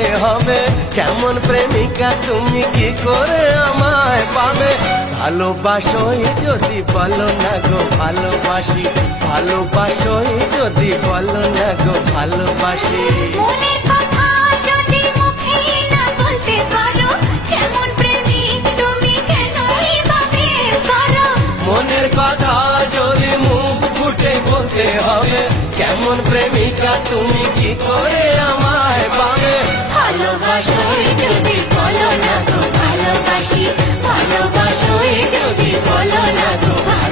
বলতে হবে, কেমন প্রেমিকা তুমি কি করে আমায় পাবে। ভালোবাসোই যদি বলো না গো ভালোবাসি, ভালোবাসোই যদি বলো না গো ভালোবাসি। মনের কথা যদি মুখে না বলতে পারো, কেমন প্রেমিক তুমি কেন এভাবে করো। মনের কথা যদি মুখ ফুটে বলতে হবে, কেমন প্রেমিকা তুমি কি করে আমায় পাবে। ভালোবাসোই যদি বলো না গো ভালোবাসি, ভালোবাসোই যদি বলো না গো ভালোবাসি।